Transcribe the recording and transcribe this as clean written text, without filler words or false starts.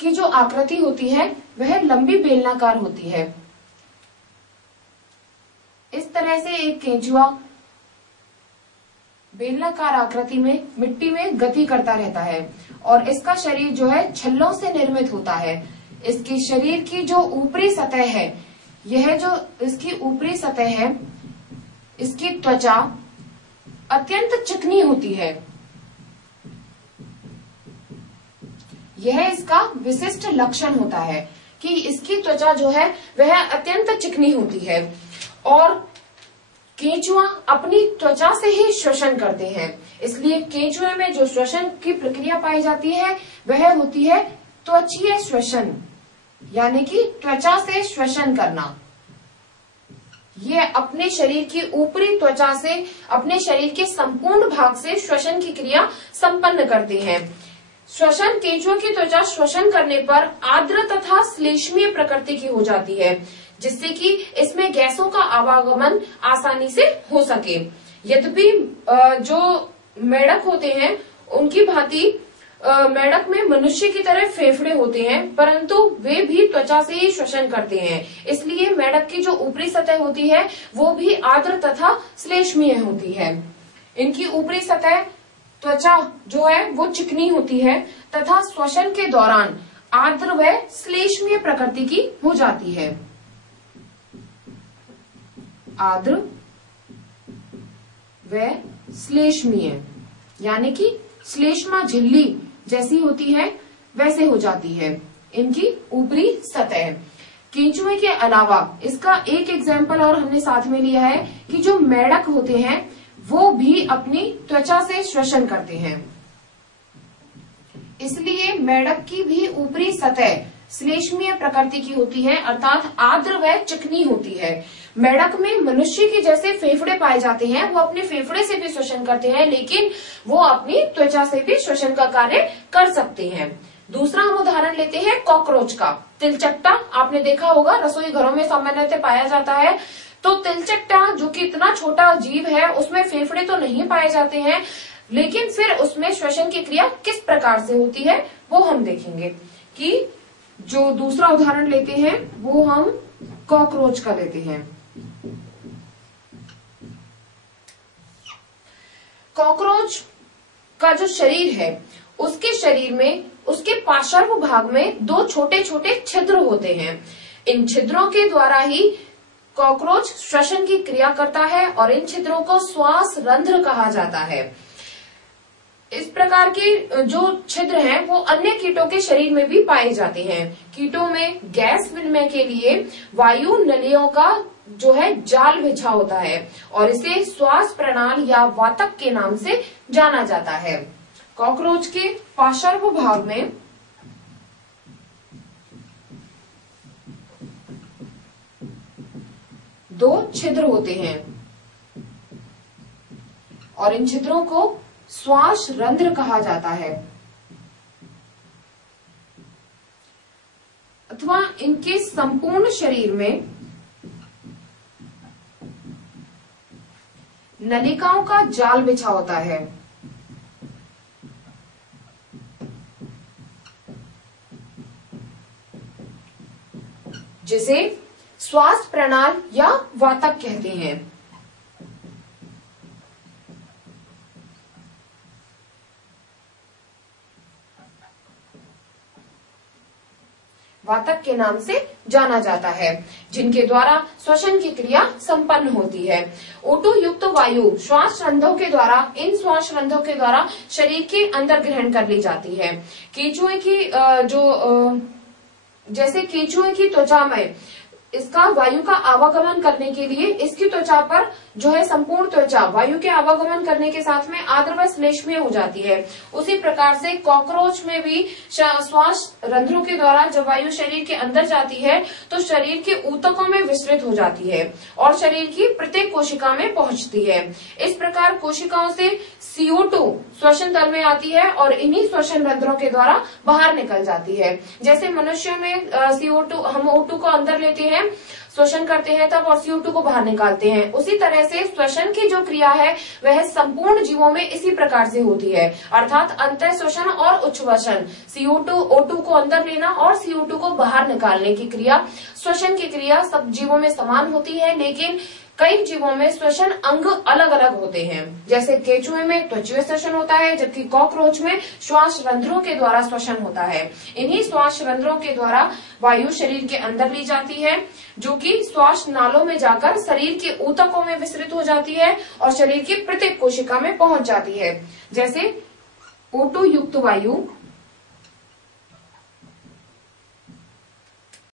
की जो आकृति होती है वह लंबी बेलनाकार होती है। इस तरह से एक केंचुआ बेलनाकार आकृति में मिट्टी में गति करता रहता है और इसका शरीर जो है छल्लों से निर्मित होता है। इसके शरीर की जो ऊपरी सतह है, यह जो इसकी ऊपरी सतह है, इसकी त्वचा अत्यंत चिकनी होती है। यह इसका विशिष्ट लक्षण होता है कि इसकी त्वचा जो है वह अत्यंत चिकनी होती है और केंचुआ अपनी त्वचा से ही श्वसन करते हैं। इसलिए केंचुए में जो श्वसन की प्रक्रिया पाई जाती है वह होती है त्वचीय श्वसन, यानी कि त्वचा से श्वसन करना। ये अपने शरीर की ऊपरी त्वचा से अपने शरीर के संपूर्ण भाग से श्वसन की क्रिया संपन्न करते हैं। श्वसन केंचुए की त्वचा श्वसन करने पर आर्द्र तथा श्लेष्मीय प्रकृति की हो जाती है, जिससे कि इसमें गैसों का आवागमन आसानी से हो सके। यद्यपि जो मेढक होते हैं उनकी भांति मेढक में मनुष्य की तरह फेफड़े होते हैं, परंतु वे भी त्वचा से ही श्वसन करते हैं। इसलिए मेढक की जो ऊपरी सतह होती है वो भी आर्द्र तथा श्लेष्मीय होती है। इनकी ऊपरी सतह त्वचा जो है वो चिकनी होती है तथा श्वसन के दौरान आर्द्र व श्लेष्मीय प्रकृति की हो जाती है। आर्द्र व श्लेष्मीय यानी कि श्लेष्मा झिल्ली जैसी होती है वैसे हो जाती है इनकी ऊपरी सतह। केंचुए के अलावा इसका एक एग्जाम्पल और हमने साथ में लिया है कि जो मेढक होते हैं वो भी अपनी त्वचा से श्वसन करते हैं। इसलिए मेढक की भी ऊपरी सतह श्लेष्मीय प्रकृति की होती है, अर्थात आर्द्र व चिकनी होती है। मेढक में मनुष्य के जैसे फेफड़े पाए जाते हैं, वो अपने फेफड़े से भी श्वसन करते हैं, लेकिन वो अपनी त्वचा से भी श्वसन का कार्य कर सकते हैं। दूसरा हम उदाहरण लेते हैं कॉकरोच का। तिलचट्टा आपने देखा होगा, रसोई घरों में सामान्यतः पाया जाता है। तो तिलचट्टा जो कि इतना छोटा जीव है उसमें फेफड़े तो नहीं पाए जाते हैं, लेकिन फिर उसमें श्वसन की क्रिया किस प्रकार से होती है वो हम देखेंगे। कि जो दूसरा उदाहरण लेते हैं वो हम कॉकरोच का लेते हैं। कॉकरोच का जो शरीर है उसके शरीर में उसके पार्श्व भाग में दो छोटे छोटे छिद्र होते हैं। इन छिद्रों के द्वारा ही कॉकरोच श्वसन की क्रिया करता है और इन छिद्रों को श्वास रंध्र कहा जाता है। इस प्रकार के जो छिद्र हैं वो अन्य कीटों के शरीर में भी पाए जाते हैं। कीटों में गैस विनिमय के लिए वायु नलियों का जो है जाल बिछा होता है और इसे श्वास प्रणाल या वातक के नाम से जाना जाता है। कॉकरोच के पार्श्व भाग में दो छिद्र होते हैं और इन छिद्रों को श्वास रंध्र कहा जाता है, अथवा इनके संपूर्ण शरीर में नलिकाओं का जाल बिछा होता है। जिसे श्वास प्रणाल या वातक कहते हैं। वातक के नाम से जाना जाता है, जिनके द्वारा श्वसन की क्रिया संपन्न होती है। O2 युक्त वायु श्वास रंध्रों के द्वारा इन श्वास रंध्रों के द्वारा शरीर के अंदर ग्रहण कर ली जाती है। केंचुए की जैसे केंचुए की त्वचा में इसका वायु का आवागमन करने के लिए इसकी त्वचा पर जो है संपूर्ण त्वचा वायु के आवागमन करने के साथ में आर्द्र व श्लेष्मीय हो जाती है। उसी प्रकार से कॉकरोच में भी श्वास रंध्रों के द्वारा जब वायु शरीर के अंदर जाती है तो शरीर के ऊतकों में विस्तृत हो जाती है और शरीर की प्रत्येक कोशिका में पहुंचती है। इस प्रकार कोशिकाओं से CO2 श्वसन तल में आती है और इन्हीं श्वसन रंध्रों के द्वारा बाहर निकल जाती है। जैसे मनुष्य में CO2 हम O2 को अंदर लेते हैं हैं, श्वसन करते हैं तब, और CO2 को बाहर निकालते हैं। उसी तरह से श्वसन की जो क्रिया है वह संपूर्ण जीवों में इसी प्रकार से होती है, अर्थात अंतः श्वसन और उच्छ्वसन, CO2 O2 को अंदर लेना और CO2 को बाहर निकालने की क्रिया, श्वसन की क्रिया सब जीवों में समान होती है, लेकिन कई जीवों में श्वसन अंग अलग अलग होते हैं। जैसे केंचुए में त्वचीय श्वसन होता है, जबकि कॉकरोच में श्वास रंध्रों के द्वारा श्वसन होता है। इन्हीं श्वास रंध्रों के द्वारा वायु शरीर के अंदर ली जाती है, जो कि श्वास नालों में जाकर शरीर के ऊतकों में विस्तृत हो जाती है और शरीर की प्रत्येक कोशिका में पहुंच जाती है। जैसे O2 युक्त वायु